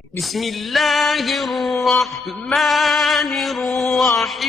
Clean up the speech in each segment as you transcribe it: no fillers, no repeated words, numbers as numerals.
بسم الله الرحمن الرحیم.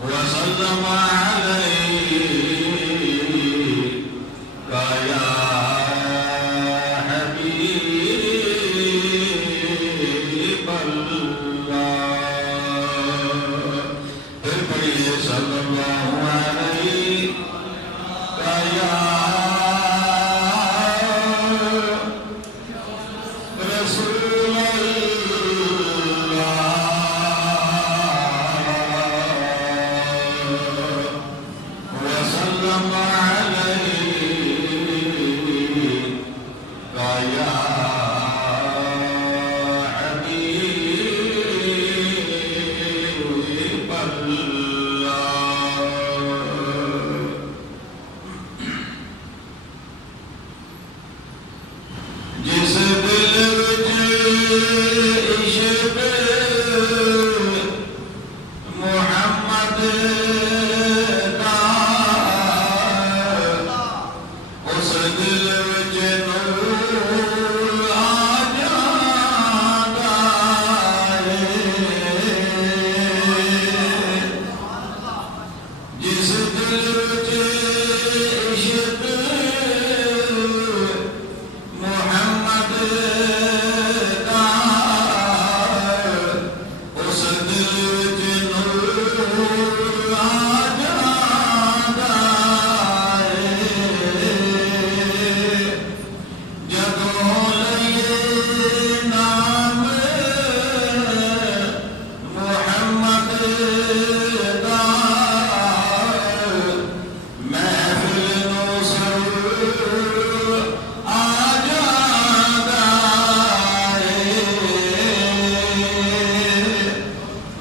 وسلم صلی اللہ علیہ یا رسول اللہ وسلم جس دل وچ عشق محمد دا اس دل وچ نور آ جاندا ہے جس دل وچ عشق محمد دا اس دل وچ نور آ جاندا ہے جدوں لئے نام محمد دا محفل نو سرور آ جاندا ہے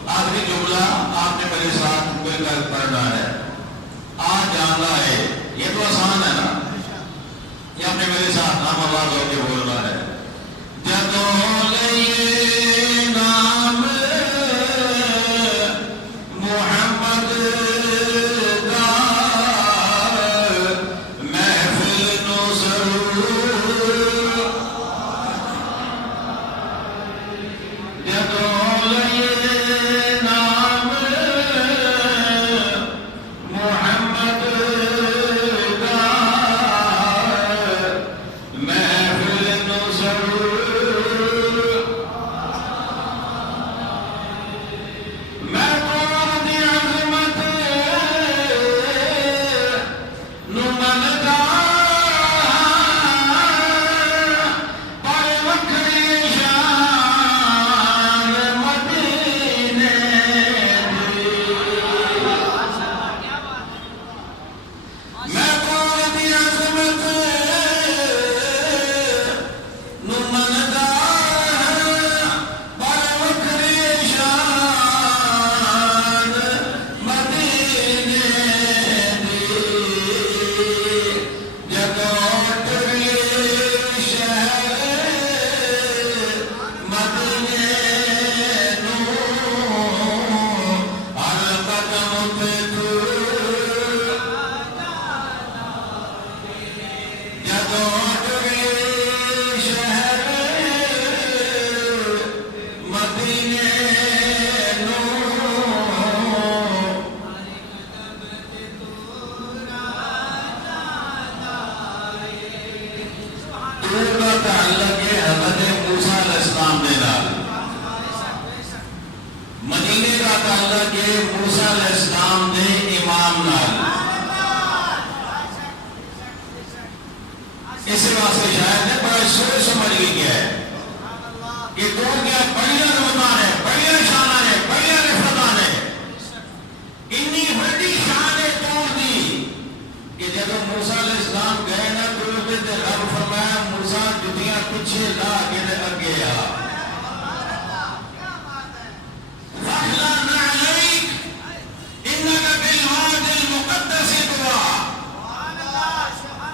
آخری جملہ آپ نے میرے ساتھ مل کر پڑھنا ہے آ جانا ہے یہ تو آسان ہے نا یہ آپ نے میرے ساتھ نام آواز ہو کے بولنا ہے جدوں لئے نام محمد دا محفل نو سرور جدوں لئے نام محمد دا محفل نو سرور میں قوم دی عظمت نو مندا پر وکھری شان مدینے دی میں قوم دی عظمت نو مندا پر وکھری شان مدینے دی جدوں ٹرے شہر مدینے نو ہر قدم تے دور جدوں ٹرے شہر مدینے نو دور کا تعلق ہے حضرت موسیٰ علیہ السلام دے نال مدینے کا تعلق ہے موسیٰ علیہ السلام دے امام نال اس واسطے شاید نے بڑا سوچ سمجھ لی گیا ہے کہ دور کیا بڑیاں نمتان ہے بڑیاں شانہ ہے بڑیاں رفتان ہے انی بڑی شان ہے دور دی کہ جب موسیٰ علیہ السلام گئے نا تو رب فرمایا موسیٰ جتیاں پیچھے لا کے اگے آ فَأَحْلَانَ عَلَيْكَ إِنَّكَ بِالْوَادِ الْمُقَدَّسِ طُوَىٰ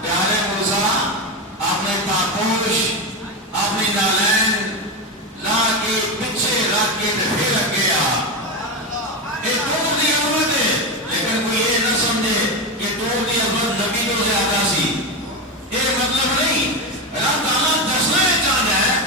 پیارے موسیٰ اپنے پاپوش اپنی نالین لا کے پیچھے رکھ کے پھر اگے آ ایک دور دی عظمت ہے لیکن کوئی یہ نہ سمجھے کہ دور دی عظمت نبی تو زیادہ سی یہ مطلب نہیں اللہ تعالیٰ دسنا چاہتا ہے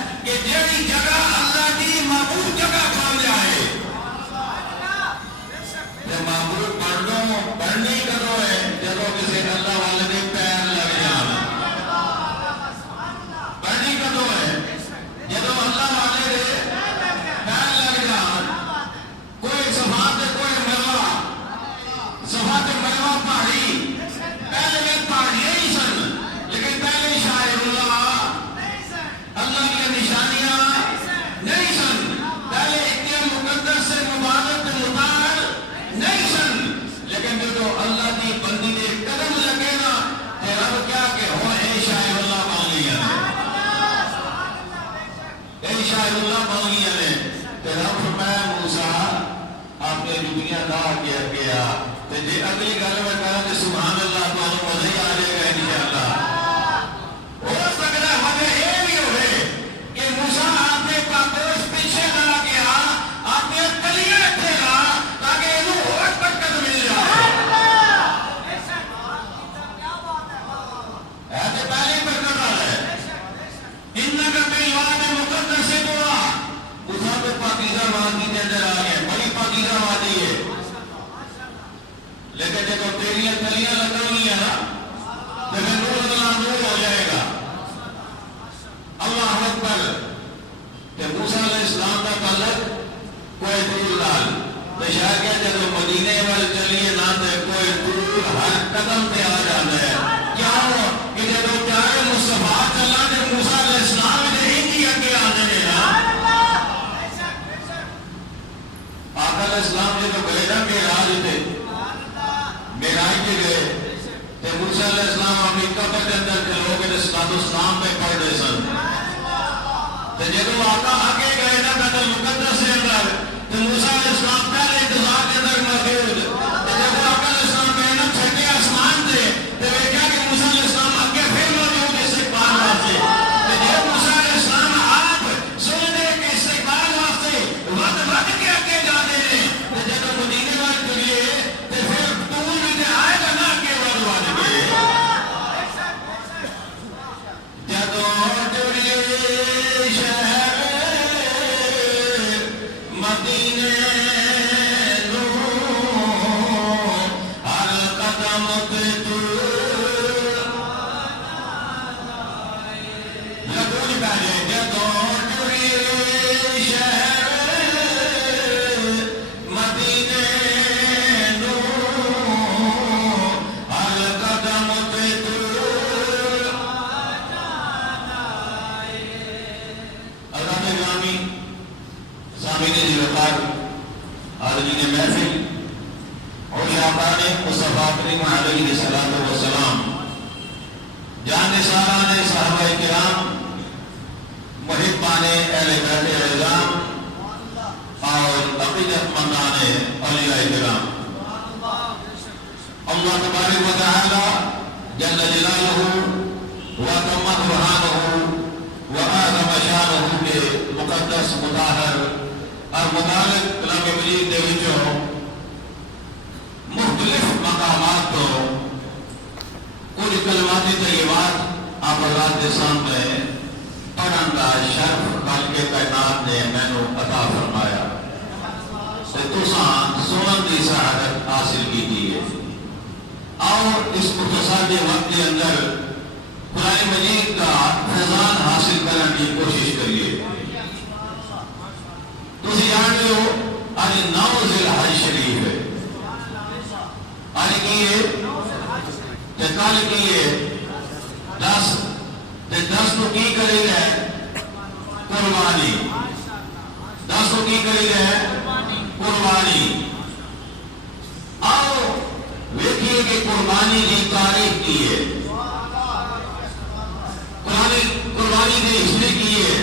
تسبیحاں لا کے گیا تے جے اگلی گل میں کہا کہ سبحان اللہ تو مزہ ہی آ جائے گا انشاءاللہ. ہو سکتا ہے وجہ یہ بھی ہوئے کہ موسیٰ آتے کا گوشت پیچھے لا گیا آتے کلیاں اتنے لا تاکہ انہوں اور برکت مل جائے. ایسے پہلی برکت آ ہے انکا بالواد مقدس طوا. موسیٰ پہ پاکیزہ وادی کے اندر آ گئے, بڑی پاکیزہ وادی ہے, لیکن جب تیریاں کلیاں لگنی ہے نا تو پھر نور اللہ نور ہو جائے گا. اللہ اکبر. کہ موسیٰ علیہ السلام کا تعلق کوئی دور لال تو شاید کہ جب مدینے والے چلیے نہ تو کوئی دور ہر قدم پہ آ جانا ہے. کیا ہو کہ جب پیارے مصطفیٰ چلا جب موسیٰ علیہ السلام نے ہندی اگے آنے نا آقا علیہ السلام نے تو گئے نا معراج تھے, معراج کے گئے تو موسیٰ علیہ السلام اپنی قبر کے اندر کے لوگ صلاۃ السلام پہ پڑھ رہے سن. تو جب آقا آگے گئے نا بیت المقدس سے اندر تو موسیٰ علیہ السلام پہلے انتظار کے اندر موجود. تو جب آقا علیہ السلام گئے نا چھٹے آسمان سے تو دیکھا کہ موسیٰ علیہ السلام آگے پھر موجود استقبال واسطے. تو جب موسیٰ علیہ السلام آپ سننے کے استقبال واسطے ود کے آگے جاتے ہیں تو جب مدینے والے چلیے تو پھر دور میں آئے گا نا آگے والے کے جدوں جڑیے شہر مدینے نو ہر قدم پہ تو لگو نہیں پہ جائے. جدوں جڑیے شہر مدینے نو ہر قدم پہ تو حضرات گرامی سامعین ذی وقار حاضرین محفل اور شاہدان مصطفیٰ کریم علیہ الصلوۃ والسلام, جان ساران صحابہ کرام, محبان اہل بیت اعظام اور عقیدت مندان اولیاء کرام, اللہ تبارک و تعالی جل جلالہ و تم برہانہ و اعظم شانہ کے مقدس مطہر اور مبارک کلام مجید دے وچوں مختلف مقامات تو کچھ کلمات طیبات آپ حضرات کے سامنے پڑھن کا شرف خالق کائنات نے مینوں عطا فرمایا تے تساں سنن دی سعادت حاصل کی ہے. اور اس مختصر وقت کے اندر قرآن مجید کا فیضان حاصل کرنے کی کوشش کریے. تسی جانتے ہو آج 9 ذی الحج شریف ہے, آج کی ہے تے کل کی ہے 10 تے 10 کو کی کرے گا قربانی, 10 کو کی کرے گا قربانی. آؤ دیکھیے کہ قربانی کی تاریخ کی ہے, قربانی نے اس لیے کی ہے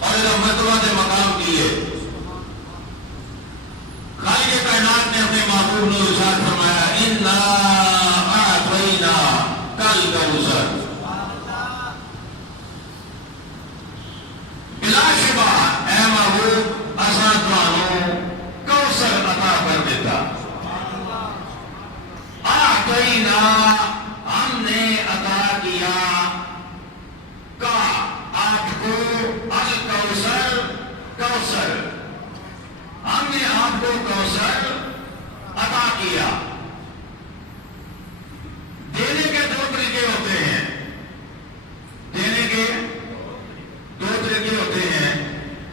اور مرتبہ کے مقام کی ہے. خالق کائنات نے اپنے محبوب نے ارشاد فرمایا انا اعطینا کل کوثر. بلا شبہ اے محبوب اساں تانوں کوثر عطا کر دیتا. اعطینا ہم نے عطا کیا کا آپ کو الکوثر کوثر, ہم نے آپ کو کوثر عطا کیا. دینے کے 2 طریقے ہوتے ہیں, دینے کے 2 طریقے ہوتے ہیں.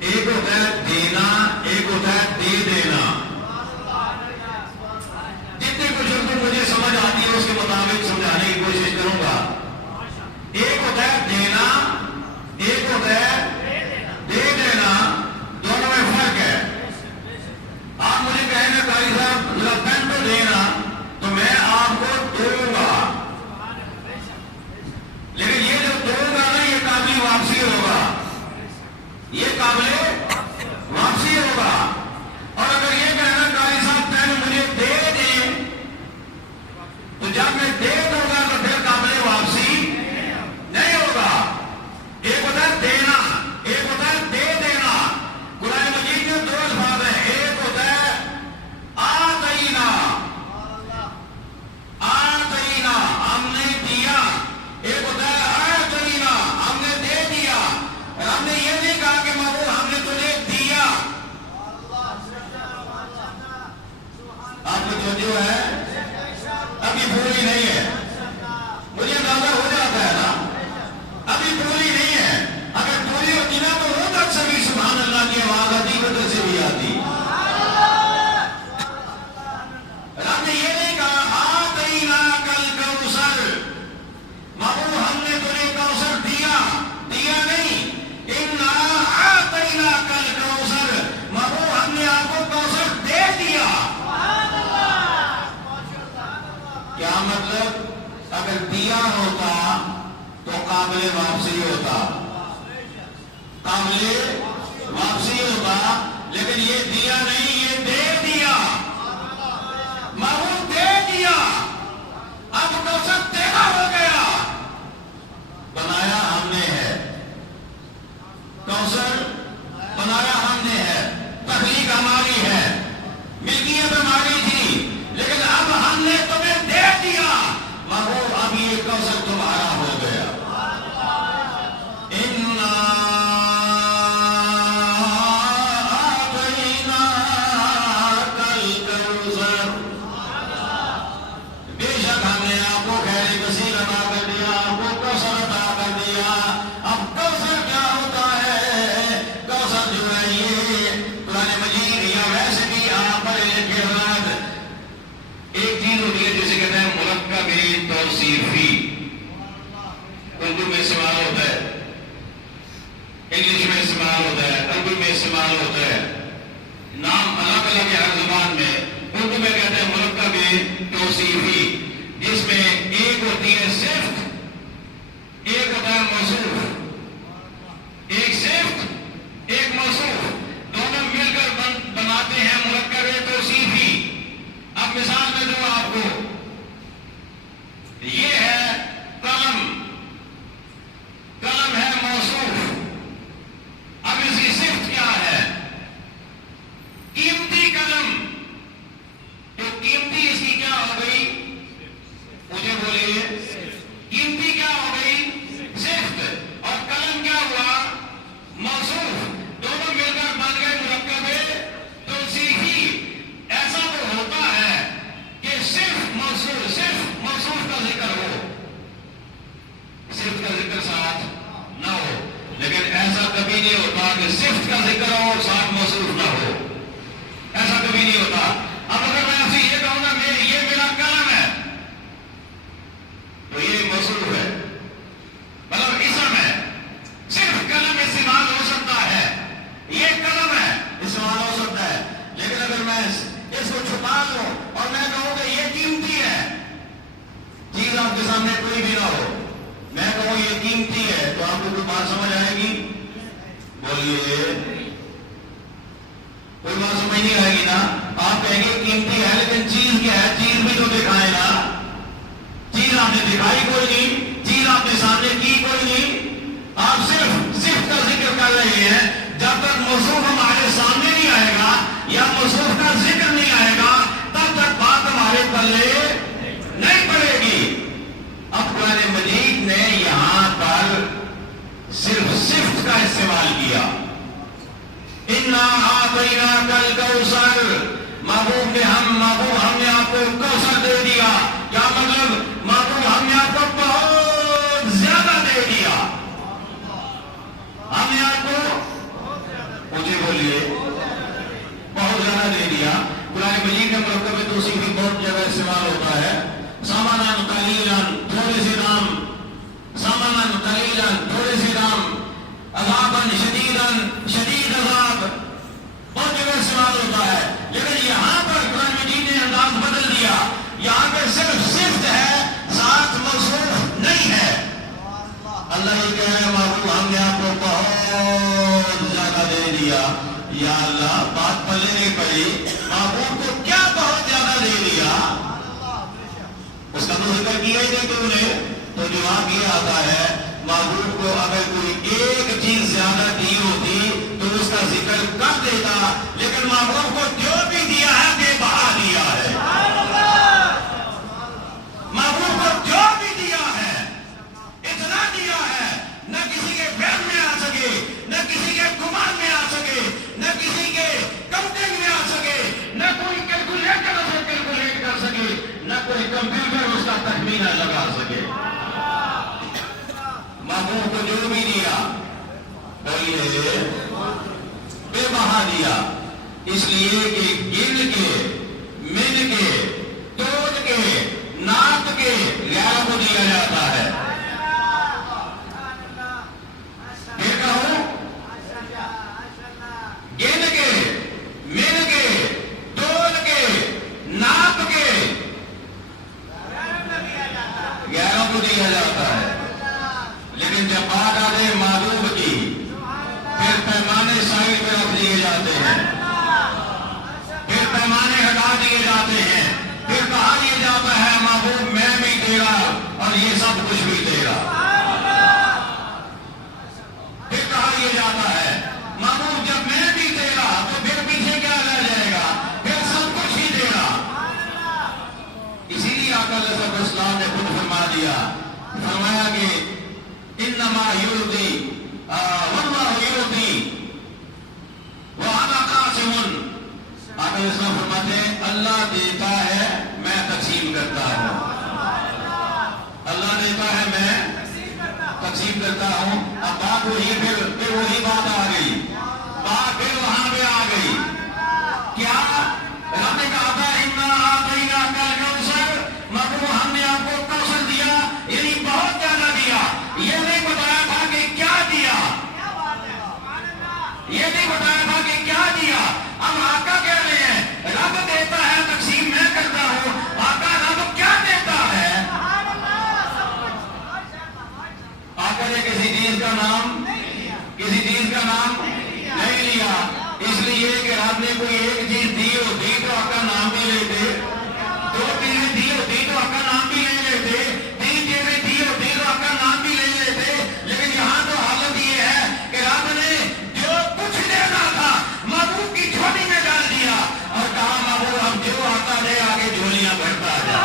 ایک ہوتا ہے دینا, ایک ہوتا ہے دے دینا. جتنے کچھ مجھے سمجھ آتی ہے اس کے مطابق سمجھانے کی کوشش کروں گا. ایک ہوتا ہے دینا, ایک ہوتا ہے دے دینا. دونوں میں فرق ہے. آپ مجھے کہیں گے قاری صاحب ذرا پین تو دینا تو میں آپ کو دوں گا, لیکن یہ جو دوں گا نا یہ قابل واپسی ہوگا, یہ قابل واپسی ہوگا. اور اگر یہ کہنا قاری جو ہے ابھی پوری نہیں ہے. مجھے اندازہ ہو جاتا ہے نا ابھی پوری نہیں ہے. اگر پوری ہوتی نا تو وہ تک سے بھی سبحان اللہ کی آواز آتی بدر سے بھی آتی. رب نے یہ نہیں کہا آتینا کل کوثر محبوب ہم نے تمہیں کوثر دیا نہیں. انا آتینا کل کوثر محبوب ہم نے آپ کو کوثر دے دیا. کیا مطلب؟ اگر دیا ہوتا تو قابل واپسی ہوتا لیکن یہ دیا نہیں یہ دے دیا. محبوب دے دیا. اب کوثر تیرا ہو گیا. بنایا ہم نے ہے کوثر بنایا ہم نے ہے. تخلیق ہماری ہے ملکیت ہماری تھی لیکن اب ہم نے تمہیں دے دیا. محبوب اب یہ کوثر تمہارا ہو گیا. اردو میں استعمال ہوتا ہے انگلش میں استعمال ہوتا ہے عربی میں استعمال ہوتا ہے. نام الگ الگ ہے ہر زبان میں. اردو میں کہتے ہیں مرکب توصیفی جس میں ایک ہوتی ہے صفت ایک ہوتا ہے موصوف. ایک صفت ایک موصوف دونوں مل کر بناتے ہیں مرکب توصیفی. اب مثال میں دوں آپ کو. یہ ہے قلم ہے موصوف. اب اس کی صفت کیا ہے؟ قیمتی قلم. تو قیمتی اس کی کیا ہو گئی؟ مجھے بولیے قیمتی کیا ہو گئی؟ صفت. اور قلم کیا ہوا؟ موصوف. دونوں مل کر بن گئے مرکب توصیفی. ایسا تو ہوتا ہے کہ صرف موصوف کا ذکر ہو صفت کا ذکر ساتھ نہ ہو. لیکن ایسا کبھی نہیں ہوتا کہ صفت کا ذکر ہو اور ساتھ موصوف نہ ہو. ایسا کبھی نہیں ہوتا. اب اگر میں آپ سے یہ کہوں نا یہ میرا قلم ہے تو یہ موصوف ہے مطلب اسم ہے. صرف قلم استعمال ہو سکتا ہے. یہ قلم ہے استعمال ہو سکتا ہے. لیکن اگر میں اس کو چھپا دوں اور میں کہوں کہ یہ قیمتی ہے چیز آپ کے سامنے کوئی بھی نہ ہو میں کہوں یہ قیمتی ہے تو آپ کو کوئی بات سمجھ آئے گی؟ بولیے کوئی بات سمجھ نہیں آئے گی نا. آپ کہیں گے قیمتی ہے لیکن چیز کیا ہے؟ چیز بھی تو دکھائے نا. چیز آپ نے دکھائی کوئی نہیں. چیز آپ نے سامنے کی کوئی نہیں. آپ صرف کا ذکر کر رہے ہیں. جب تک موصوف ہمارے سامنے نہیں آئے گا یا موصوف کا ذکر نہیں آئے گا تب تک بات ہمارے پلے نہیں پڑے گی. اب قرآن مجید نے یہاں پر صرف صفت کا استعمال کیا. انا آتینا کل کوثر محبوب ہم نے آپ کو کوثر دے دیا. کیا مطلب؟ محبوب ہم نے آپ کو بہت زیادہ دے دیا. ہم نے آپ کو مجھے بولیے بہت زیادہ دے دیا. قرآن مجید کا مرکب توصیفی بہت جگہ استعمال ہوتا ہے. ساماناً قلیلاً تھوڑے سے دام. ساماناً قلیلاً تھوڑے سے دام. عذاباً شدیداً شدید عذاب بہت جگہ استعمال ہوتا ہے. لیکن یہاں پر قرآن مجید نے انداز بدل دیا. یہاں پہ صرف صفت ہے ساتھ موصوف نہیں ہے. اللہ یہ کہہ رہے ہیں محبوب ہم نے آپ کو بہت زیادہ دے دیا. یا اللہ بات پلے نہیں پڑی. محبوب کو کیا بہت زیادہ دے دیا؟ اس کا تو ذکر کیا ہی نہیں تم نے. تو جواب یہ آتا ہے محبوب کو اگر کوئی ایک چیز زیادہ دی ہوتی تو اس کا ذکر کر دیتا. لیکن محبوب کو جو بھی دیا ہے بے بہا دیا ہے. محبوب کو جو بھی دیا ہے اتنا دیا ہے نہ کسی کے فہم میں آ سکے نہ کسی کے گمان میں آ سکے نہ کسی کے کمپنگ میں آ سکے نہ کوئی کیلکولیٹر سے کیلکولیٹ کر سکے. نہ کوئی کمپیوٹر اس کا تخمینہ لگا سکے. محبوب کو جو بھی دیا بولے بے بہا دیا، اس لیے کہ گن کے من کے توڑ کے ناپ کے غیروں کو دیا جاتا ہے. پھر کہوں گن کے من کے توڑ کے ناپ کے غیروں کو دیا جاتا ہے. لیکن جب بات آتے محبوب کی پھر پیمانے سائڈ پہ رکھ دیے جاتے ہیں، پھر پیمانے ہٹا دیے جاتے ہیں، پھر کہا دیا جاتا ہے محبوب میں بھی تیرا اور یہ سب کچھ بھی تیرا. پھر کہا دیا جاتا ہے محبوب جب میں بھی تیرا تو پھر پیچھے کیا رہ جائے گا، پھر سب کچھ ہی تیرا. اسی لیے آقا علیہ السلام نے خود فرما دیا، فرمایا کہ انما یعطی واللہ یعطی وانا قاسم. آقا علیہ السلام فرماتے ہیں اللہ دیتا ہے میں تقسیم کرتا ہوں. اللہ دیتا ہے میں تقسیم کرتا ہوں. اب بات وہی پھر وہی بات آ گئی، بات پھر وہاں پہ آ گئی. کیا رب نے کہا تھا انا اعطیناک الکوثر، محبوب ہم نے آپ کو کوثر دیا، یعنی بہت زیادہ دیا. یہ نہیں بتایا تھا کہ کیا دیا، یہ نہیں بتایا تھا کہ کیا دیا. اب آقا کہہ رہے ہیں رب دیتا ہے تقسیم میں کرتا ہوں. آقا رب کیا دیتا ہے؟ آقا نے کسی چیز کا نام نہیں لیا، اس لیے کہ رب نے کوئی ایک چیز دی ہوتی تو آقا نام بھی لیتے، دو چیزیں دی ہوتی تو آقا نام بھی لے لیتے، تین چیزیں دی ہوتی تو آقا نام بھی لے لیتے. لیکن یہاں تو حالت یہ ہے کہ رب نے جو کچھ دینا تھا محبوب کی جھولی میں ڈال دیا اور کہا محبوب اب جو آتا جائے آگے جھولیاں بھرتا جائے،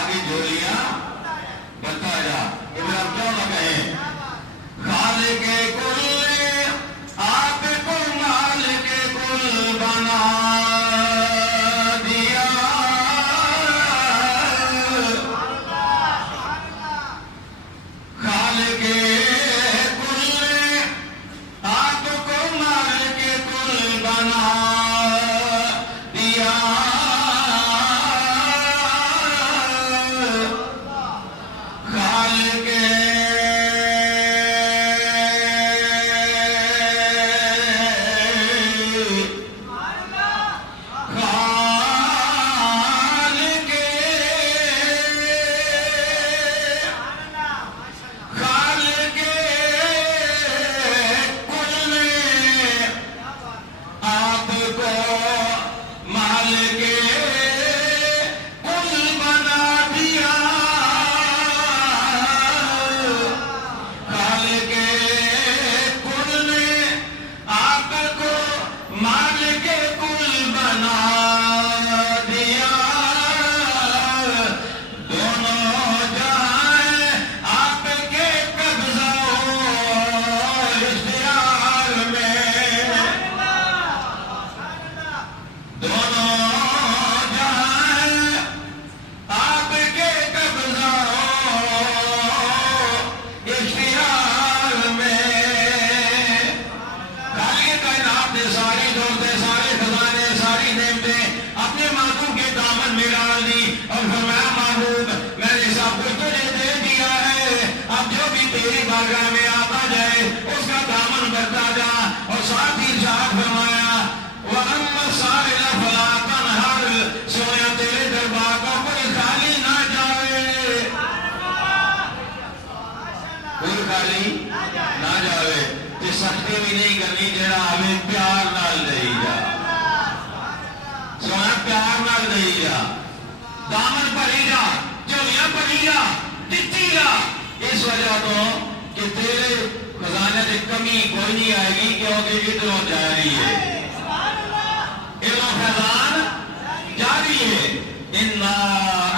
آگے جھولیاں بھرتا جا. ادھر اب کیوں نہ کہیں خالق کل آپ کو مالک کل بنا دیا. خالق کل آپ کو مالک کل بنا دیا. خالق تیری بارگاہ میں آتا جائے اس کا دامن بھرتا جا. اور ساتھ ہی ارشاد فرمایا وَأَمَّا السَّائِلَ فَلَا تَنْهَرْ، سویا تیرے دربار کا کوئی خالی نہ جاوے، کوئی خالی نہ جاوے. تے سختی بھی نہیں کرنی، جڑا ہمیں پیار نال دئی جا، سویا پیار نال دئی جا، دامن بھری جا، جھولیاں بھری جا، دتی جا. اس وجہ تو کہ تیرے خزانے سے کمی کوئی نہیں آئے گی، کیونکہ ادھروں جاری ہے، ادھروں خزان جاری ہے. اِنَّا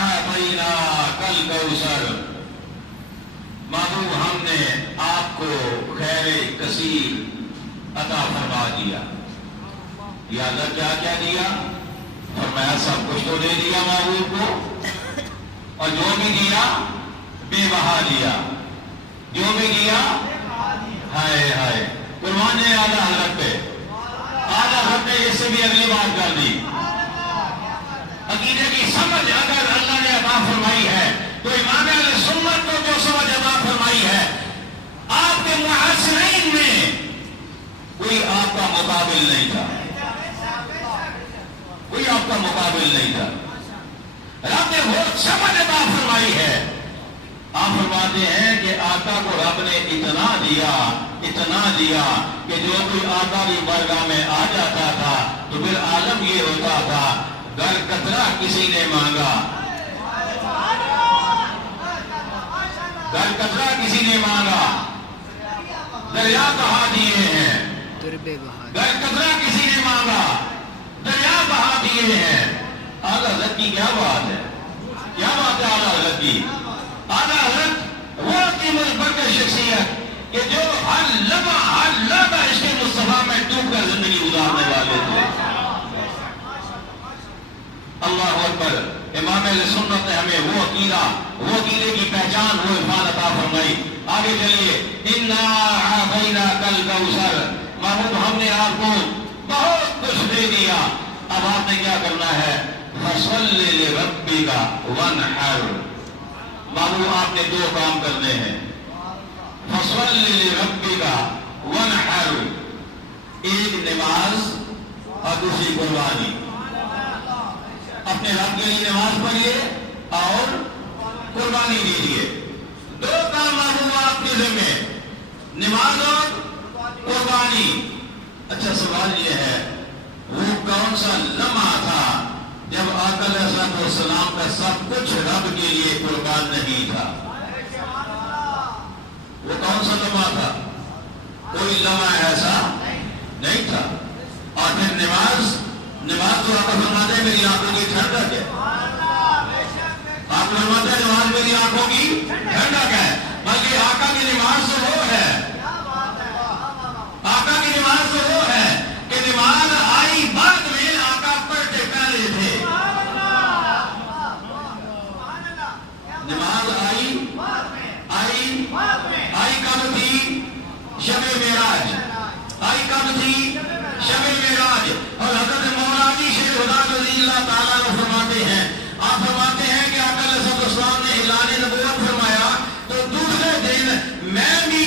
أَعْطَيْنَاكَ الْكَوْثَرَ، محبوب ہم نے آپ کو خیر کثیر عطا فرما دیا. یا اللہ کیا کیا دیا؟ فرما فرمایا سب کچھ تو دے دیا معبود کو، اور جو بھی دیا بے بہا دیا، جو بھی دیا ہائے ہائے قربان نے آدھا حضرت پہ، آدھا حضرت نے اس سے بھی اگلی بات کر دی. عقیدے کی سمجھ اگر اللہ نے عطا فرمائی ہے تو امام اہل سنت کو جو سمجھ عطا فرمائی ہے، آپ کے معاصرین میں کوئی آپ کا مقابل نہیں تھا، کوئی آپ کا مقابل نہیں تھا. رب نے وہ سمجھ عطا فرمائی ہے. آپ فرماتے ہیں کہ آقا کو رب نے اتنا دیا کہ جو کوئی آقا کی بارگاہ میں آ جاتا تھا تو پھر عالم یہ ہوتا تھا، گر قطرہ کسی نے مانگا، گر قطرہ کسی نے مانگا دریا بہا دیے ہیں، گر قطرہ کسی نے مانگا دریا بہا دیے ہیں. اعلیٰ حضرت کی کیا بات ہے، کیا بات ہے اعلیٰ حضرت کی. اعلیٰ حضرت وہ قیمت برکت شخصیت کہ جو ہر لمحہ عشق مصطفیٰ میں ڈوب کر زندگی گزارنے والے تھے. اللہ اکبر. امام اہل سنت نے ہمیں وہ عقیدے کی پہچان، وہ عرفان عطا فرمائی. آگے چلیے. انا اعطیناک الکوثر، محبوب ہم نے آپ کو بہت کچھ دے دیا، اب آپ نے کیا کرنا ہے؟ فصلی لربک وانحر. محبوب آپ نے دو کام کرنے ہیں. فصلی لربک وانحر، ایک نماز اور دوسری قربانی. اپنے رب کے لیے نماز پڑھیے اور قربانی دیجیے. دو کام محبوب آپ کے ذمہ، نماز اور قربانی. اچھا سوال یہ ہے، وہ کون سا لمحہ تھا جب آقا علیہ السلام کا سب کچھ رب کے لیے قربان نہیں تھا؟ وہ کون سا لمحہ تھا؟ کوئی لمحہ ایسا نہیں تھا. اور پھر نماز تو آپ فرماتے ہیں میری آنکھوں کی ٹھنڈک ہے. آپ فرماتے ہیں نماز میری آنکھوں کی ٹھنڈک ہے. بلکہ آقا کی نماز تو وہ ہے، آقا کی نماز تو وہ ہے کہ نماز آئی بعد میں، آقا پڑھتے پہلے تھے. نماز آئی کب تھی؟ شب معراج. آئی کب تھی؟ شب معراج. اور حضرت مولانا شیخ خدا رضی اللہ تعالیٰ عنہ فرماتے ہیں، آپ فرماتے ہیں کہ آقا علیہ السلام نے اعلان نبوت فرمایا تو دوسرے دن میں بھی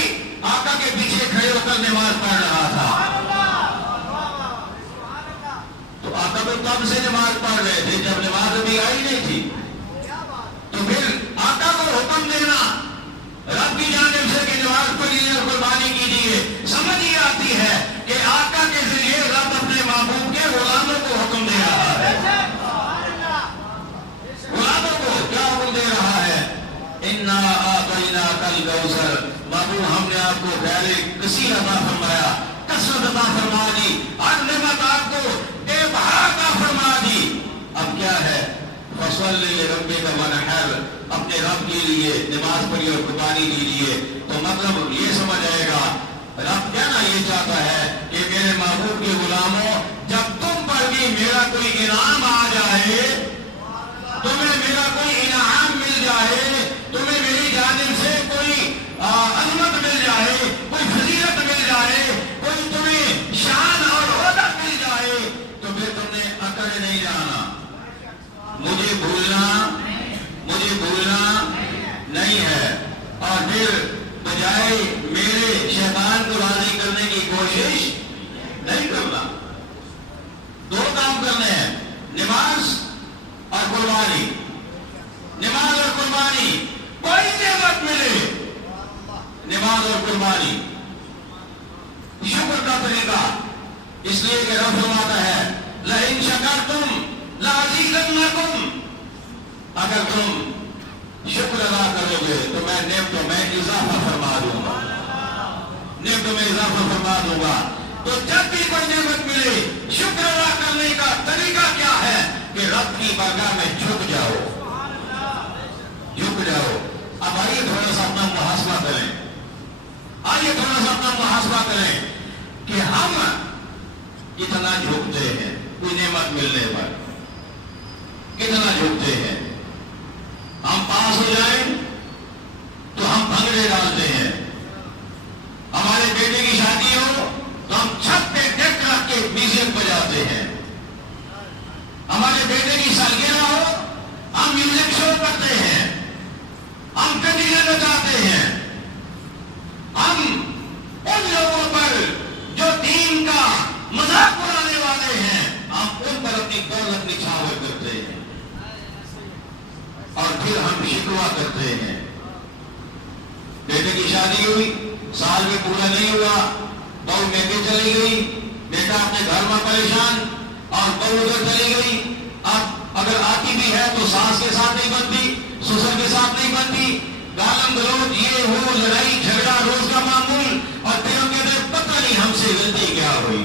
آقا کے پیچھے کھڑے ہو کر نماز پڑھ رہا تھا. تو آقا تو کب سے نماز پڑھ رہے تھے؟ جب نماز ابھی آئی نہیں تھی. تو پھر آقا کو حکم دینا رب کی جانب سے کہ نماز پڑھیے اور قربانی کیجیے، سمجھ یہ آتی ہے کہ آقا کے ذریعے رب اپنے محبوب کے غلاموں کو حکم دے رہا ہے. غلاموں کو کیا حکم دے رہا ہے؟ انا اعطیناک الکوثر. محبوب ہم نے آپ کو خیر کثیر عطا فرمایا، کثرت عطا فرما دی، ہر نعمت آپ کو بے بہا عطا فرما دی. اب کیا ہے؟ فصلی لربک وانحر، اپنے رب کے لیے نماز پڑھیے اور قربانی دیجیے. تو مطلب یہ سمجھ آئے گا رب کہنا یہ چاہتا ہے کہ میرے محبوب کے غلاموں، جب تم پر بھی میرا کوئی انعام آ جائے، تمہیں میرا کوئی انعام مل جائے، تمہیں میری جانب سے کوئی عظمت مل جائے، کوئی فضیلت مل جائے، کوئی تمہیں شان اور عہدہ مل جائے، تو پھر تم نے اکڑ نہیں جانا. مجھے بھولنا نہیں ہے. اور پھر بجائے میرے شیطان کو راضی کرنے کی کوشش نہیں کرنا. دو کام کرنے ہیں، نماز اور قربانی. نماز اور قربانی، کوئی نعمت ملے، نماز اور قربانی. شکر کا طریقہ اس لیے کہ رب فرماتا ہے لئن شکرتم لازیدنکم، اگر تم شکر ادا کرو گے تو میں نعمتوں میں اضافہ فرما دوں گا، نعمتوں میں اضافہ فرما دوں گا. تو جب بھی کوئی نعمت ملے، شکر ادا کرنے کا طریقہ کیا ہے کہ رب کی بارگاہ میں جھک جاؤ. اب آئیے تھوڑا سا اپنا محاسبہ کریں کہ ہم کتنا جھکتے ہیں کوئی نعمت ملنے پر. طرح جھکتے ہیں. ہم پاس ہو جائیں تو ہم بھنگڑے ڈالتے ہیں. ہمارے بیٹے کی شادی ہو تو ہم چھت پہ ڈیک رکھ کے میوزک بجاتے ہیں. ہمارے بیٹے کی سالگرہ ہو ہم میوزک شو کرتے ہیں. ہم کنڈیاں نچاتے ہیں. ہم ان لوگوں پر جو دین کا مذاق اڑانے والے ہیں ہم ان پر اپنی دولت نچھاور کرتے ہیں اور پھر ہم شکوہ کرتے ہیں. بیٹے کی شادی ہوئی, سال میں پورا نہیں ہوا, بہو میکے چلی گئی, بیٹا اپنے گھر میں پریشان اور بہو ادھر چلی گئی. اب اگر آتی بھی ہے تو ساس کے ساتھ نہیں بنتی, سسر کے ساتھ نہیں بنتی, گالم گلوچ یہ وہ لڑائی جھگڑا روز کا معمول. اور پھر ہم کہتے ہیں پتہ نہیں ہم سے غلطی کیا ہوئی,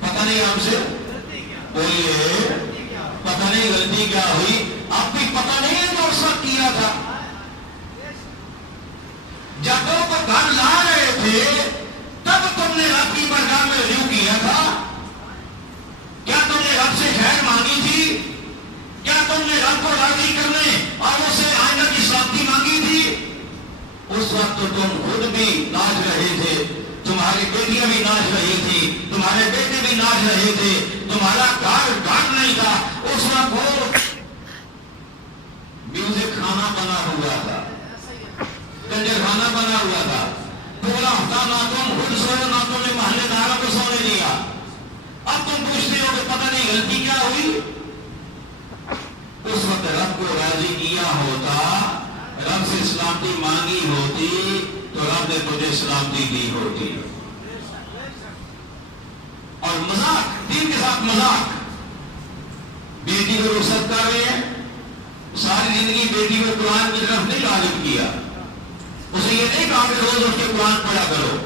پتہ نہیں ہم سے, بولیے پتہ نہیں غلطی کیا ہوئی. آپ بھی پتہ نہیں ہے جو اس وقت کیا تھا. جب وہ گھر لا رہے تھے تب تم نے رب کی بارگاہ میں رجوع کیا تھا. کیا تم نے رب سے خیر مانگی تھی؟ کیا تم نے رب کو راضی کرنے اور اس سے آئندہ کی سلامتی مانگی تھی؟ اس وقت تو تم خود بھی ناچ رہے تھے, تمہاری بیٹیاں بھی ناچ رہی تھی, تمہارے بیٹے بھی ناچ رہے تھے, تمہارا گھر نہیں تھا. اس وقت وہ میوزک کھانا بنا ہوا تھا, کنجر خانہ بنا ہوا تھا. پورا ہفتہ نہ تم خود سوئے نہ تم نے محلے داروں کو سونے دیا. اب تم پوچھتے ہو کہ پتہ نہیں غلطی کیا ہوئی. اس وقت رب کو راضی کیا ہوتا, رب سے سلامتی مانگی ہوتی تو رب نے تجھے سلامتی دی ہوتی. اور مذاق, دین کے ساتھ مذاق. بیٹی کو رخصت کر رہے ہیں, ساری زندگی بیٹی کو قرآن کی طرف نہیں غالب کیا. اسے یہ نہیں کہا کہ روز اٹھ کے قرآن پڑھا کرو.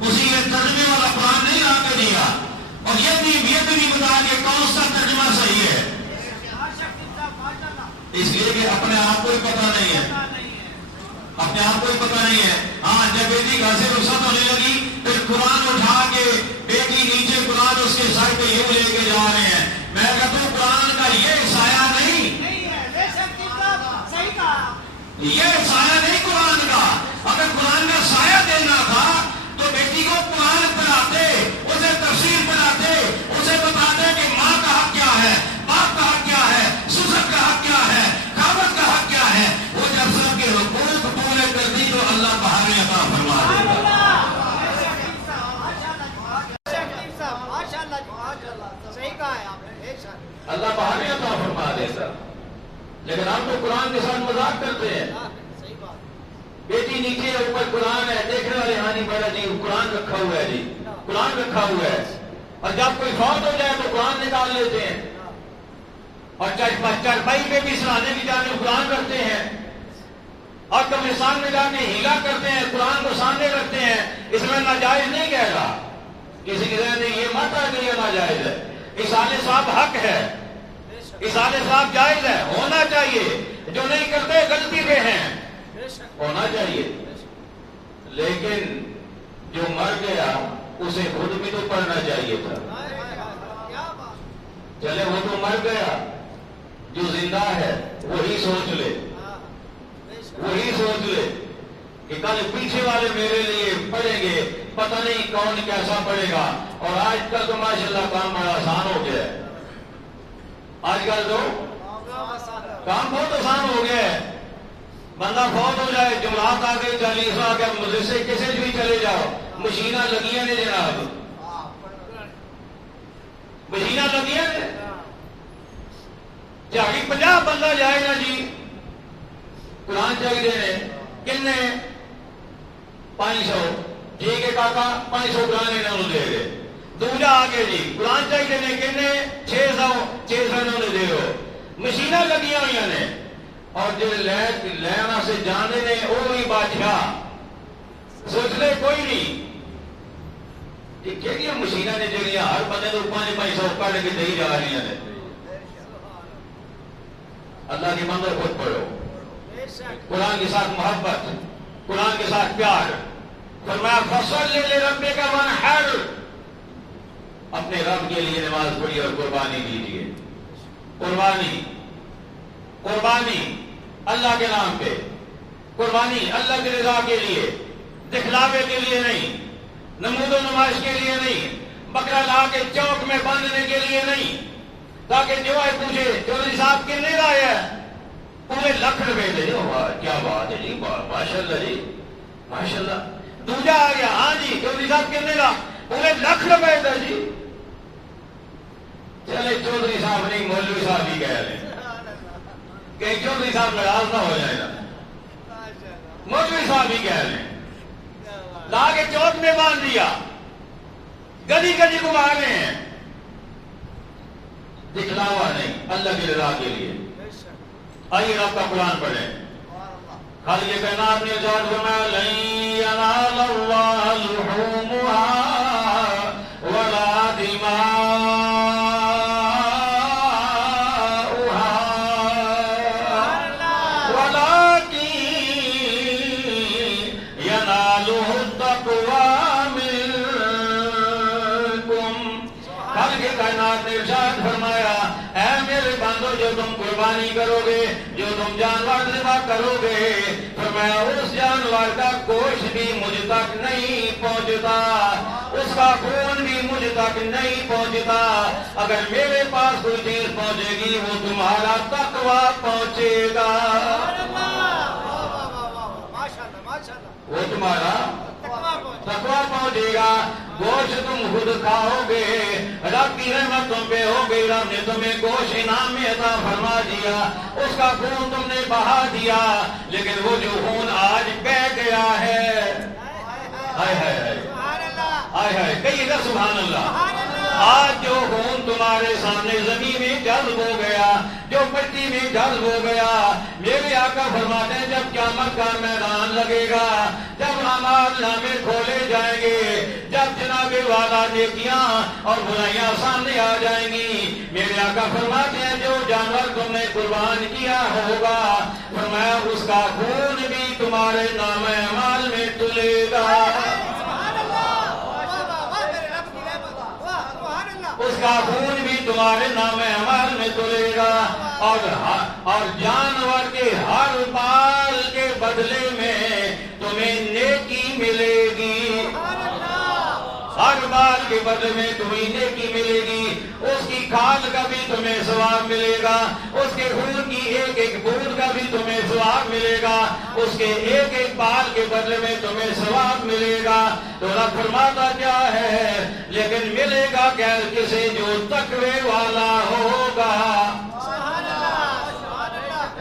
اسے یہ ترجمے والا قرآن نہیں لا کے دیا, اور یہ بھی نہیں بتایا کہ کون سا ترجمہ صحیح ہے. اس لیے کہ اپنے آپ کو ہی پتہ نہیں ہے, اپنے آپ کو ہی پتہ نہیں ہے. ہاں جب بیٹی گھر سے رخصت ہونے لگی پھر قرآن اٹھا کے بیٹی نیچے قرآن اس کے سائے پہ یہ لے کے جا رہے ہیں. میں کہتا ہوں قرآن کا یہ سایہ نہیں, یہ سایہ نہیں قرآن کا. اگر قرآن کا سایہ دینا تھا تو بیٹی کو قرآن پڑھاتے, اسے تفسیر پڑھاتے, اسے بتاتے کہ ماں کا حق کیا ہے, باپ کا حق کیا ہے, سسر کا حق کیا ہے, خاوند کا حق کیا ہے. وہ جب سب کے حقوق پورے کر دی تو اللہ بہاریں عطا فرما دے گا. اللہ بہاریں عطا فرما دے گا. لیکن ہم تو قرآن کے ساتھ مذاق کرتے ہیں. بیٹی نیچے اوپر قرآن ہے, دیکھنے والے ہاں نہیں پڑھا جی قرآن رکھا ہوا ہے, جی قرآن رکھا ہوا ہے. اور جب کوئی فوت ہو جائے تو قرآن نکال لیتے ہیں, اور چارپائی پہ بھی سرانے کی جانب قرآن رکھتے ہیں, اور قبرستان میں جا کے ہیلا کرتے ہیں, قرآن کو سامنے رکھتے ہیں. اس میں ناجائز نہیں کہہ رہا, کسی کے ذہن میں یہ مت ہے کہ یہ ناجائز ہے. اصالِ ثواب حق ہے, اصالِ ثواب جائز ہے, ہونا چاہیے. جو نہیں کرتے غلطی پہ ہیں, ہونا چاہیے. لیکن جو مر گیا اسے خود بھی تو پڑھنا چاہیے تھا. چلے وہ تو مر گیا, جو زندہ ہے وہی سوچ لے, وہی سوچ لے کہ کل پیچھے والے میرے لیے پڑھیں گے, پتہ نہیں کون کیسا پڑھے گا. اور آج کل تو ماشاءاللہ کام بڑا آسان ہو گیا ہے. آج کل تو کام بہت آسان ہو گیا ہے. بندہ فوت ہو جائے, جمعرات آ گئی, 40 آ گیا, مدرسے کسی بھی چلے جاؤ, مشینہ لگیاں نے جناب, مشینہ لگیاں نے. جاگی 50 بندہ جائے گا جی قرآن چاہیے نے, کنے 500 جی کے کاکا 500 قرآن انہوں نے دے گئے. دوجا آگے جی قرآن چاہیے نے, کنے 600 انہوں نے دے گئے. مشینہ لگیاں ہوئی نے, اور جو لینا سے جانے نے وہ بھی بادشاہ. سوچ لے کوئی نہیں کہ کہڑی مشینہ نے جڑیاں ہر بندے تو 500 کٹ کے دے جا رہی ہیں. اللہ کی بندے خود پڑھو, قرآن کے ساتھ محبت, قرآن کے ساتھ پیار. فرمایا فصل لے ربے کا وانحر, اپنے رب کے لیے نماز پڑھی اور قربانی دیجیے. قربانی اللہ کے نام پہ، قربانی اللہ کی رضا کے لیے، دکھلاوے کے لیے نہیں، نمود و نمائش کے لیے نہیں، بکرا لا کے چوک میں باندھنے کے لیے نہیں، تاکہ جو ہے پوچھے چودھری صاحب کتنے کا ہے، پورے لکھ روپے دے دو، کیا بات ہے جی، ماشاءاللہ جی ماشاءاللہ۔ دوجا آ گیا، ہاں جی چودھری صاحب کتنے کا، پورے لکھ روپے دے جی۔ چلے چودھری صاحب نہیں، مولوی صاحب ہی کہہ رہے ہیں کہ چودھری صاحب ناراض نہ ہو جائے گا، مولوی صاحب ہی کہہ رہے ہیں، لا کے چوک میں باندھ دیا، گلی گلی گھما رہے ہیں، دکھلاوا نہیں، اللہ کی رضا کے لیے۔ آئیے رب کا قرآن پڑھیں۔ خالق کائنات نے ارشاد فرمایا لن ینال اللہ لحومها ولا دماؤها ولكن يناله التقوى منكم۔ خالق کائنات نے ارشاد فرمایا اے میرے بندو، جو تم قربانی کرو گے، جو تم جانور ذبح کرو گے، فرمایا اس جانور کا گوشت بھی مجھ تک نہیں پہنچتا، اس کا خون بھی مجھ تک نہیں پہنچتا، اگر میرے پاس کوئی چیز پہنچے گی وہ تمہارا تقویٰ پہنچے گا، وہ تمہارا تقویٰ پہنچے گا۔ گوشت تم خود کھاؤ گے، رب کی رحمت تم پہ ہو گئی، رب نے تمہیں گوشت انعام میں عطا فرما دیا، اس کا خون تم نے بہا دیا، لیکن وہ جو خون آج بہ گیا ہے، ہائے ہائے ہائے ہائے کہیے گا سبحان اللہ، آج جو خون تمہارے سامنے زمین میں جذب ہو گیا، جو مٹی میں جذب ہو گیا، میرے آقا فرماتے ہیں جب قیامت کا میدان لگے گا، جب اعمال نامے کھولے جائیں گے، جب جناب والا نیکیاں اور برائیاں سامنے آ جائیں گی، میرے آقا فرماتے ہیں جو جانور تم نے قربان کیا ہوگا، فرمایا اس کا خون بھی تمہارے نام اعمال میں تلے گا، اس کا خون بھی تمہارے نام اعمال میں تلے گا، اور جانور کے ہر بال کے بدلے میں تمہیں نیکی ملے گی، ہر بال کے بدلے میں تمہیں نیکی ملے گی، اس کی کھال کا بھی تمہیں ثواب ملے گا، اس کے خون کی ایک ایک بوند کا بھی تمہیں ثواب ملے گا، اس کے ایک ایک بال کے بدلے میں تمہیں ثواب ملے گا۔ تو رب فرماتا کیا ہے، لیکن ملے گا کیا کسے جو تقوی والا ہوگا،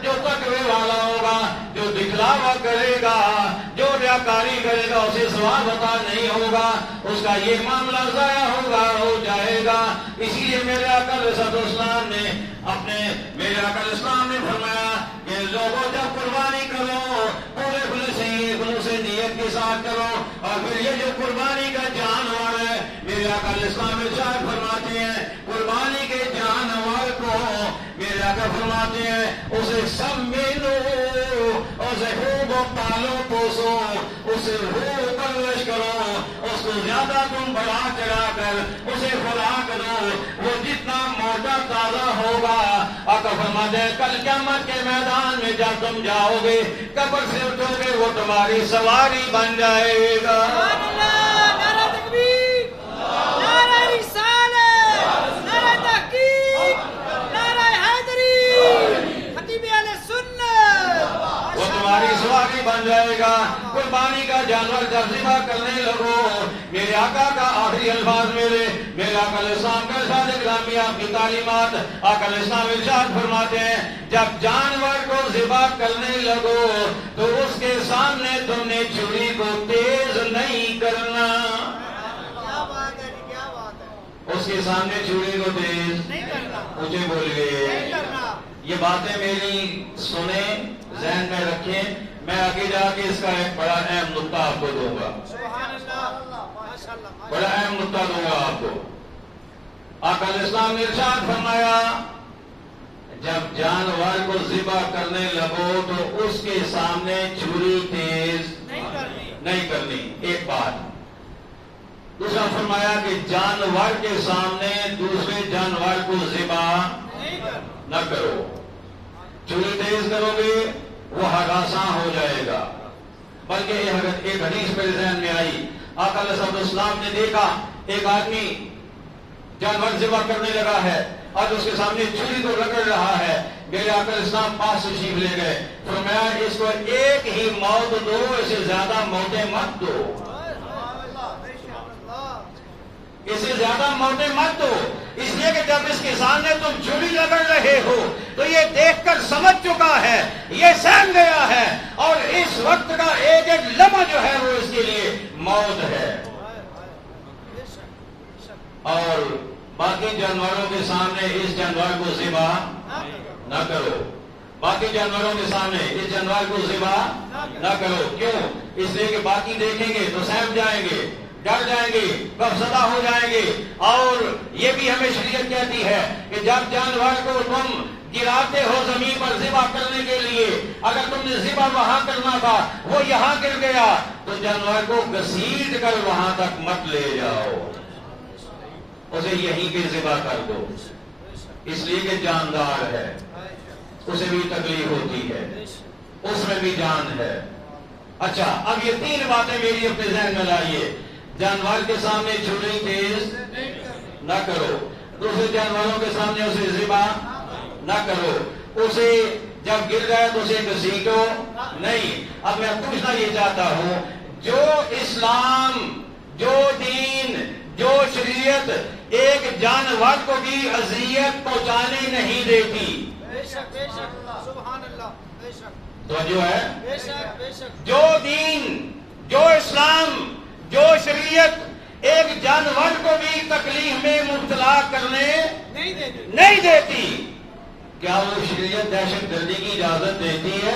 جو تقوی والا ہوگا، جو دکھلاوا کرے گا، جو ریاکاری کرے گا، اسے ثواب عطا نہیں ہوگا، اس کا یہ معاملہ ضائع ہوگا، ہو جائے گا۔ اسی لیے میرے آقا علیہ السلام نے فرمایا کہ لوگوں جب قربانی کرو پورے خلوص نیت کے ساتھ کرو، اور پھر یہ جو قربانی کا جانور ہے، میرے آقا علیہ السلام ارشاد فرماتے ہیں قربانی کے جانور کو میرے آقا فرماتے ہیں اسے سمینو، اسے خوب پالو پوسو، اسے خوب پرورش کرو، اس کو زیادہ تم بڑھا چڑھا کر اسے خوراک دو، وہ جتنا موٹا تازہ ہوگا، آقا فرماتے ہیں کل قیامت کے میدان میں جب تم جاؤ گے، قبر سے اٹھو گے، وہ تمہاری سواری بن جائے گا۔ نعرہ تکبیر، نعرہ رسالت، نعرہ تحقیق، نعرہ حیدری، خطیب اہل سنت، وہ تمہاری سواری بن جائے گا۔ قربانی کا جانور جب ذبح کرنے لگو، میرے آقا کا آخری الفاظ میرے آقا علیہ السلام کا ارشاد گرامی، آپ کی تعلیمات، آقا علیہ السلام ارشاد فرماتے ہیں جب جانور کو ذبح کرنے لگو تو اس کے سامنے تم نے چھری کو تیز نہیں کرنا، کیا بات ہے جی، کیا بات ہے، اس کے سامنے چھری کو تیز نہیں کرنا، اونچے بول گئے۔ نہیں کرنا، یہ باتیں میری سنیں، ذہن میں رکھیں، میں آگے جا کے اس کا ایک بڑا اہم نقطہ آپ کو دوں گا، سبحان اللہ، ماشاءاللہ، بڑا اہم نقطہ دوں گا آپ کو۔ آقا علیہ السلام نے ارشاد فرمایا جب جانور کو ذبح کرنے لگو تو اس کے سامنے چھری تیز نہیں کرنی، ایک بات۔ دوسرا فرمایا کہ جانور کے سامنے دوسرے جانور کو ذبح نہ کرو. چھری تیز کرو گے وہ ہراساں ہو جائے گا. بلکہ ایک حدیث میرے ذہن میں آئی. آقا علیہ السلام نے دیکھا ایک آدمی جانور ذبح کرنے لگا ہے اور اس کے سامنے چھری کو رگڑ رہا ہے. میرے آقا علیہ السلام پاس تشریف لے گئے. فرمایا اس کو ایک ہی موت دو، اسے زیادہ موتیں مت دو. اسے زیادہ موتیں مت دو. اس لیے کہ جب اس کے سامنے تم چھری رگڑ رہے ہو تو یہ دیکھ کر سمجھ چکا ہے، یہ سہم گیا ہے، اور اس وقت کا ایک ایک لمحہ جو ہے وہ اس کے لیے موت ہے. اور باقی جانوروں کے سامنے اس جانور کو ذبح نہ کرو. باقی جانوروں کے سامنے اس جانور کو ذبح نہ کرو. کیوں؟ اس لیے کہ باقی دیکھیں گے تو سہم جائیں گے، ڈر جائیں گے، غمزدہ ہو جائیں گے. اور یہ بھی ہمیں شریعت کہتی ہے کہ جب جانور کو تم گراتے ہو زمین پر ذبح کرنے کے لیے، اگر تم نے ذبح وہاں کرنا تھا وہ یہاں گر گیا تو جانور کو گھسیٹ کر وہاں تک مت لے جاؤ، اسے یہیں پہ ذبح کر دو. اس لیے کہ جاندار ہے، اسے بھی تکلیف ہوتی ہے، اس میں بھی جان ہے. اچھا، اب یہ تین باتیں میری اپنے ذہن میں لائیے. جانور کے سامنے چھری تیز نہ کرو. دوسرے جانوروں کے سامنے اسے ذبح نہ کرو. اسے جب گر گئے تو اسے گھسیٹو نہیں. اب میں پوچھنا یہ چاہتا ہوں، جو اسلام، جو دین، جو شریعت ایک جانور کو بھی اذیت پہنچانے نہیں دیتی، تو جو ہے جو دین، جو اسلام، جو شریعت ایک جانور کو بھی تکلیف میں مبتلا کرنے نہیں دیتی، کیا وہ شریعت دہشت گردی کی اجازت دیتی ہے؟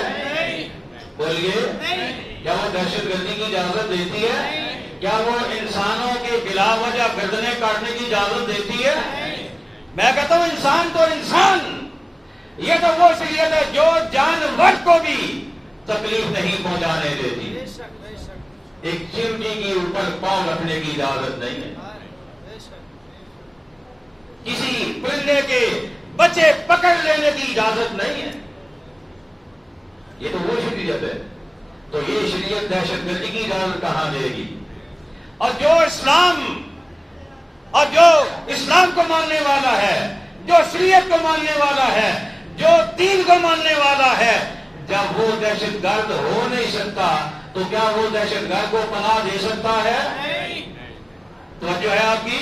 بولیے، کیا وہ دہشت گردی کی اجازت دیتی ہے؟ کیا وہ انسانوں کے بلا وجہ گردنیں کاٹنے کی اجازت دیتی ہے؟ میں کہتا ہوں انسان تو انسان. یہ تو وہ شریعت ہے جو جانور کو بھی تکلیف نہیں پہنچانے دیتی. ایک چمٹی کے اوپر پاؤں رکھنے کی اجازت نہیں ہے. کسی پرندے کے بچے پکڑ لینے کی اجازت نہیں ہے. یہ تو وہ شریعت ہے. تو یہ شریعت دہشت گردی کی اجازت کہاں دے گی؟ اور جو اسلام کو ماننے والا ہے، جو شریعت کو ماننے والا ہے، جو دین کو ماننے والا ہے، جب وہ دہشت گرد ہو نہیں سکتا تو کیا وہ دہشت گرد کو پناہ دے سکتا ہے؟ توجہ ہے آپ کی؟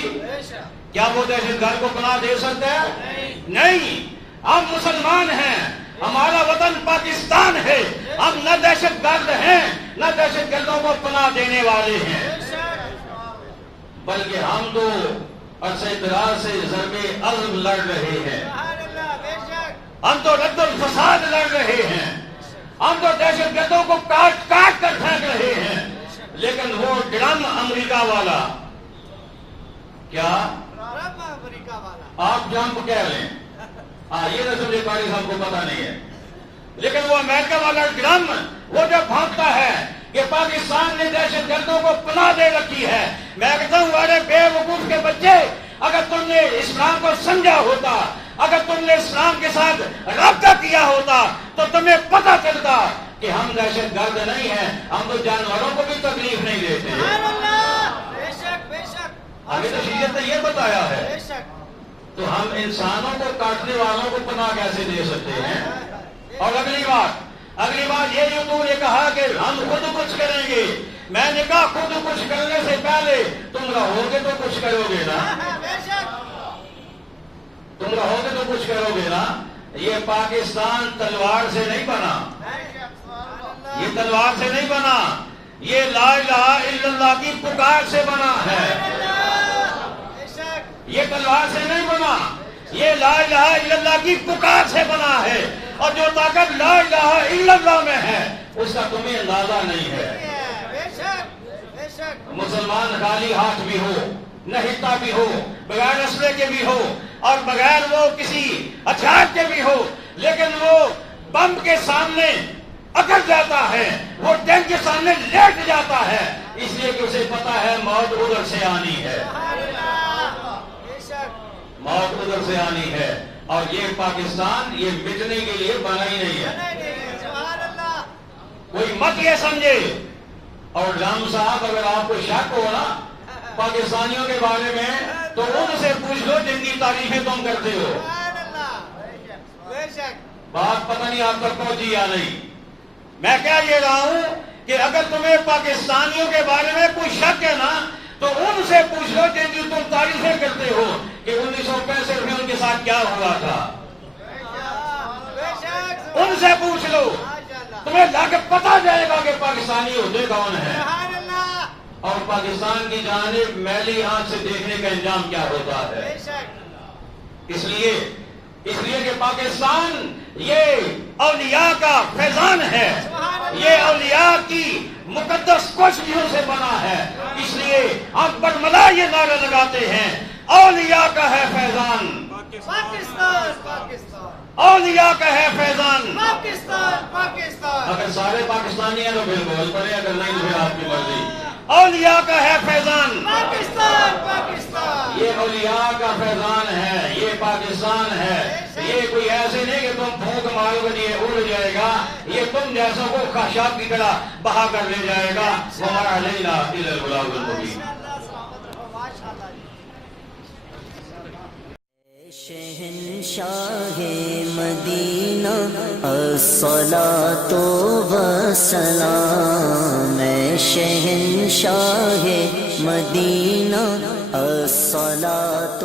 کیا وہ دہشت گرد کو پناہ دے سکتا ہے؟ نہیں. ہم مسلمان ہیں، ہمارا وطن پاکستان ہے. ہم نہ دہشت گرد ہیں نہ دہشت گردوں کو پناہ دینے والے ہیں، بلکہ ہم تو عرصہ دراز سے ضرب عزم لڑ رہے ہیں. ہم تو رد الفساد لڑ رہے ہیں. ہم تو دہشت گردوں کو کاٹ کاٹ کر پھینک رہے ہیں. لیکن وہ ڈرم امریکہ والا، کیا آپ جمپ کہہ لیں، یہ نہ سمجھے پاکستان صاحب کو پتہ نہیں ہے، لیکن وہ امریکہ والا ڈرم وہ جو بھانکتا ہے کہ پاکستان نے دہشت گردوں کو پناہ دے رکھی ہے. میں کہتا ہوں ارے بے وقوف کے بچے، اگر تم نے اسلام کو سمجھا ہوتا، اگر تم نے اسلام کے ساتھ رابطہ کیا ہوتا تو تمہیں پتہ چلتا کہ ہم دہشت گرد نہیں ہیں، ہم تو جانوروں کو بھی تکلیف نہیں دیتے. ابھی تو شریعت نے یہ بتایا ہے، تو ہم انسانوں کو کاٹنے والوں کو پناہ کیسے دے سکتے ہیں؟ اور اگلی بات یہ جو تو نے کہا کہ ہم خود کچھ کریں گے، میں نے کہا خود کچھ کرنے سے پہلے تم رہو گے تو کچھ کرو گے نا، تم رہو گے تو کچھ کرو گے نا. یہ پاکستان تلوار سے نہیں بنا، یہ تلوار سے نہیں بنا، یہ لا الہ الا اللہ کی پکار سے بنا ہے. یہ تلوار سے نہیں بنا، یہ لا الہ الا اللہ کی پکار سے بنا ہے. اور جو طاقت لا الہ الا اللہ میں ہے اس کا تمہیں اندازہ نہیں ہے. مسلمان خالی ہاتھ بھی ہو، نہتا بھی ہو، بغیر اسلحے کے بھی ہو، اور بغیر وہ کسی ہتھیار کے بھی ہو، لیکن وہ بم کے سامنے اکڑ جاتا ہے، وہ ٹینک کے سامنے لیٹ جاتا ہے، اس لیے کہ اسے پتا ہے موت ادھر سے آنی ہے، موت ادھر سے آنی ہے. اور یہ پاکستان یہ مٹنے کے لیے بنا ہی نہیں ہے. نہیں نہیں سبحان اللہ. کوئی مت یہ سمجھے. اور رام صاحب اگر آپ کو شک ہو نا پاکستانیوں کے بارے میں تو ان سے پوچھ لو جن کی تعریفیں تم کرتے ہو. سبحان اللہ. بے شک. بات پتہ نہیں آپ تک پہنچی یا نہیں. میں کہہ یہ رہا ہوں کہ اگر تمہیں پاکستانیوں کے بارے میں کوئی شک ہے نا تو ان سے پوچھ لو جن کی تم تعریفیں کرتے ہو کہ 1965 میں ان کے ساتھ کیا ہوا تھا. بے شک. ان سے پوچھ لو ماشاءاللہ. تمہیں لا کے پتا جائے گا کہ پاکستانی ہوتے کون ہیں سبحان اللہ. اور پاکستان کی جانب میلی آنکھ سے دیکھنے کا انجام کیا ہوتا ہے. بے شک. اس لیے کہ پاکستان یہ اولیاء کا فیضان ہے. یہ اولیاء کی مقدس کوششوں سے بنا ہے. اس لیے ہم برملا یہ نعرہ لگاتے ہیں اولیاء کا ہے فیضان. پاکستان پاکستان اولیاء کا ہے فیضان. پاکستان پاکستان. اگر سارے پاکستانی ہیں تو پھر بول پڑے, اگر نہیں تو پھر آپ کی مرضی. اولیاء کا ہے فیضان. پاکستان پاکستان. یہ اولیاء کا فیضان ہے. یہ پاکستان ہے. یہ کوئی ایسے نہیں کہ تم پھونک مارو گے یہ اڑ جائے گا. یہ تم جیسوں کو خاشاک کی طرح بہا کر لے جائے گا. ہمارا لینا الا البلاغ المبین. شہنشاہ مدینہ الصلاۃ والسلام. شہنشاہ مدینہ الصلاۃ